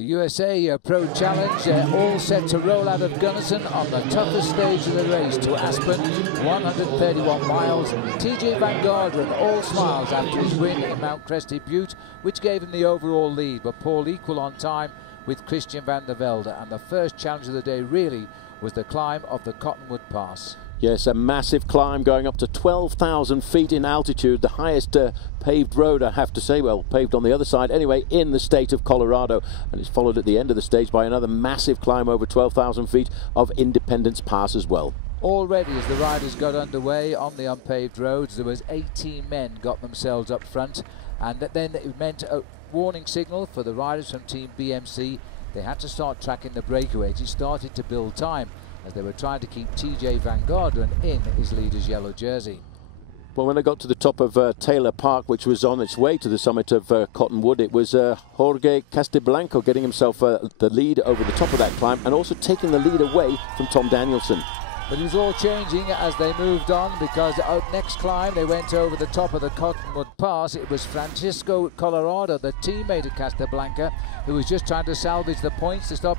The USA Pro Challenge all set to roll out of Gunnison on the toughest stage of the race to Aspen, 131 miles. TJ Van Garderen all smiles after his win in Mount Cresty Butte, which gave him the overall lead, but Paul equal on time with Christian van der Velde. And the first challenge of the day really was the climb of the Cottonwood Pass. Yes, a massive climb going up to 12,000 feet in altitude, the highest paved road, I have to say, well, paved on the other side anyway, in the state of Colorado. And it's followed at the end of the stage by another massive climb over 12,000 feet of Independence Pass as well. Already as the riders got underway on the unpaved roads, there was 18 men got themselves up front, and then it meant a warning signal for the riders from Team BMC. They had to start tracking the breakaways. It started to build time as they were trying to keep TJ Van Garderen in his leader's yellow jersey. Well, when I got to the top of Taylor Park, which was on its way to the summit of Cottonwood, it was Jorge Castiblanco getting himself the lead over the top of that climb and also taking the lead away from Tom Danielson. But it was all changing as they moved on, because next climb they went over the top of the Cottonwood Pass. It was Francisco Colorado, the teammate of Casablanca, who was just trying to salvage the points to stop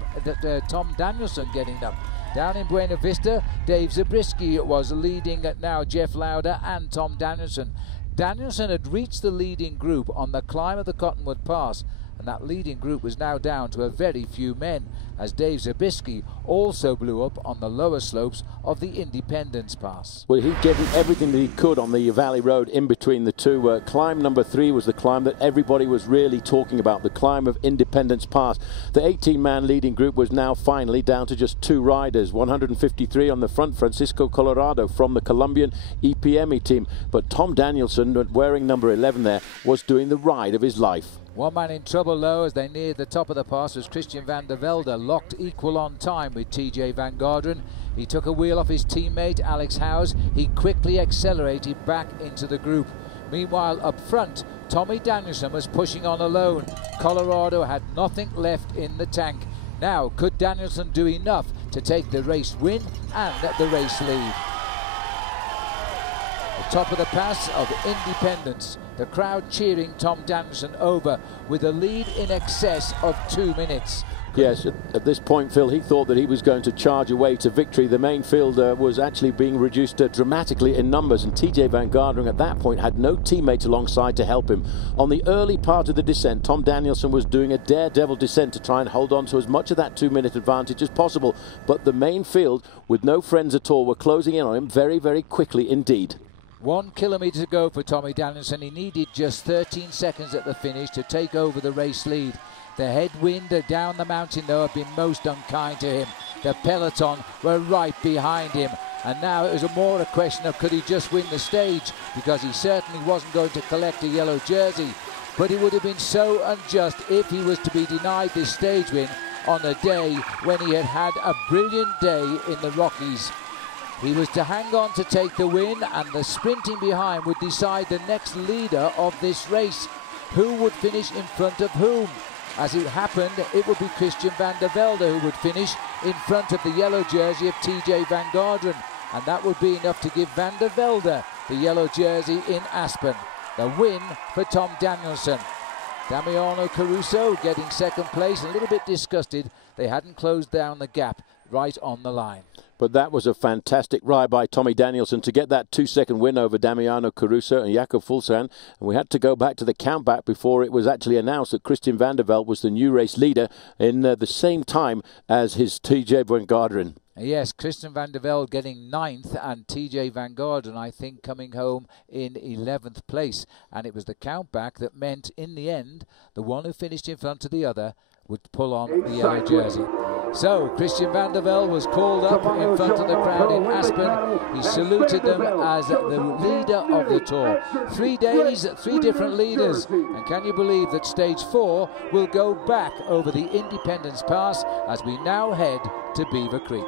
Tom Danielson getting up. Down in Buena Vista, Dave Zabriskie was leading now Jeff Lauder and Tom Danielson. Danielson had reached the leading group on the climb of the Cottonwood Pass, and that leading group was now down to a very few men, as Dave Zabriskie also blew up on the lower slopes of the Independence Pass. Well, he'd given everything that he could on the Valley Road in between the two. Climb number 3 was the climb that everybody was really talking about, the climb of Independence Pass. The 18-man leading group was now finally down to just 2 riders, 153 on the front, Francisco Colorado from the Colombian EPME team. But Tom Danielson, wearing number 11 there, was doing the ride of his life. One man in trouble though as they neared the top of the pass was Christian van der Velde, locked equal on time with TJ Van Garderen. He took a wheel off his teammate Alex Howes. He quickly accelerated back into the group. Meanwhile, up front, Tommy Danielson was pushing on alone. Colorado had nothing left in the tank. Now, could Danielson do enough to take the race win and the race lead? The top of the pass of Independence, the crowd cheering Tom Danielson over with a lead in excess of 2 minutes. Yes, at this point, Phil, he thought that he was going to charge away to victory. The main field was actually being reduced dramatically in numbers, and TJ Van Garderen at that point had no teammates alongside to help him. On the early part of the descent, Tom Danielson was doing a daredevil descent to try and hold on to as much of that 2-minute advantage as possible, but the main field, with no friends at all, were closing in on him very, very quickly indeed. 1 kilometre to go for Tommy Danielson. He needed just 13 seconds at the finish to take over the race lead. The headwind down the mountain, though, had been most unkind to him. The peloton were right behind him. And now it was more a question of could he just win the stage, because he certainly wasn't going to collect a yellow jersey. But it would have been so unjust if he was to be denied this stage win on a day when he had had a brilliant day in the Rockies. He was to hang on to take the win, and the sprinting behind would decide the next leader of this race. Who would finish in front of whom? As it happened, it would be Christian van der Velde who would finish in front of the yellow jersey of TJ Van Garderen, and that would be enough to give van der Velde the yellow jersey in Aspen. The win for Tom Danielson. Damiano Caruso getting second place, a little bit disgusted they hadn't closed down the gap right on the line. But that was a fantastic ride by Tommy Danielson to get that 2-second win over Damiano Caruso and Jakob Fuglsang. And we had to go back to the countback before it was actually announced that Christian van der Velde was the new race leader in the same time as his TJ Van Garderen. Yes, Christian van der Velde getting 9th and TJ Van Garderen, I think, coming home in 11th place. And it was the countback that meant, in the end, the one who finished in front of the other would pull on the yellow jersey. So Christian van der Velde was called up in front of the crowd in Aspen. He saluted them as the leader of the Tour. 3 days, 3 different leaders. And can you believe that stage 4 will go back over the Independence Pass as we now head to Beaver Creek.